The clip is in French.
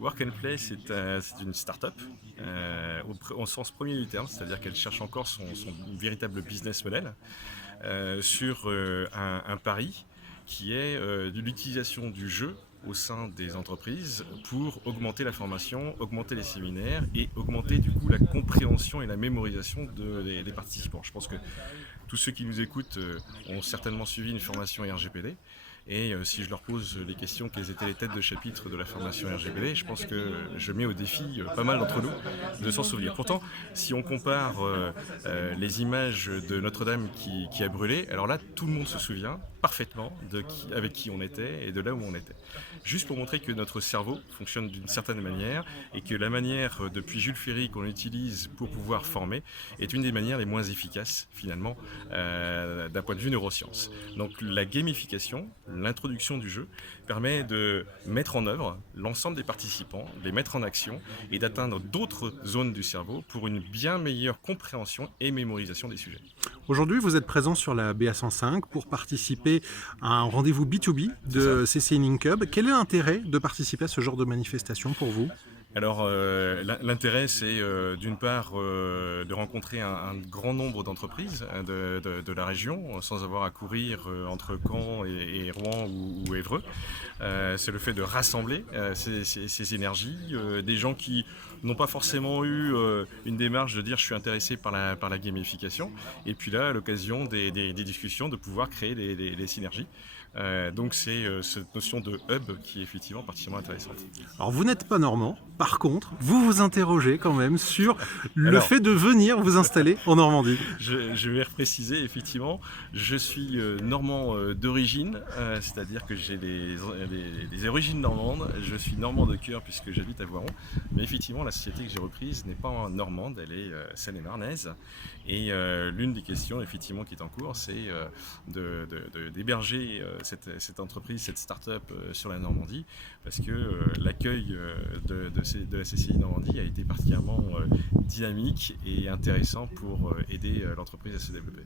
Work and Play, c'est une start-up au sens premier du terme, c'est-à-dire qu'elle cherche encore son véritable business model sur un pari qui est de l'utilisation du jeu au sein des entreprises pour augmenter la formation, augmenter les séminaires et augmenter du coup la compréhension et la mémorisation des participants. Je pense que tous ceux qui nous écoutent ont certainement suivi une formation RGPD. Et si je leur pose les questions, quelles étaient les têtes de chapitre de la formation RGPD, je pense que je mets au défi pas mal d'entre nous de s'en souvenir. Pourtant, si on compare les images de Notre-Dame qui a brûlé, alors là, tout le monde se souvient parfaitement avec qui on était et de là où on était. Juste pour montrer que notre cerveau fonctionne d'une certaine manière et que la manière depuis Jules Ferry qu'on utilise pour pouvoir former est une des manières les moins efficaces finalement d'un point de vue neurosciences. Donc la gamification, l'introduction du jeu, permet de mettre en œuvre l'ensemble des participants, de les mettre en action et d'atteindre d'autres zones du cerveau pour une bien meilleure compréhension et mémorisation des sujets. Aujourd'hui, vous êtes présent sur la BA105 pour participer à un rendez-vous B2B C'est ça. de CC Hub. Quel est l'intérêt de participer à ce genre de manifestation pour vous? Alors l'intérêt c'est d'une part de rencontrer un grand nombre d'entreprises de la région sans avoir à courir entre Caen et Rouen ou Évreux. C'est le fait de rassembler ces énergies, des gens qui n'ont pas forcément eu une démarche de dire je suis intéressé par la gamification et puis là à l'occasion des discussions de pouvoir créer des synergies. Donc c'est cette notion de hub qui est effectivement particulièrement intéressante. Alors, vous n'êtes pas normand, par contre, vous vous interrogez quand même sur le Alors, fait de venir vous installer en Normandie. je vais repréciser, effectivement, je suis normand d'origine, c'est-à-dire que j'ai des origines normandes, je suis normand de cœur puisque j'habite à Voiron, mais effectivement la société que j'ai reprise n'est pas normande, elle est seine-et-marnaise, et l'une des questions effectivement qui est en cours, c'est d'héberger cette entreprise, cette start-up sur la Normandie, parce que l'accueil de la CCI Normandie a été particulièrement dynamique et intéressant pour aider l'entreprise à se développer.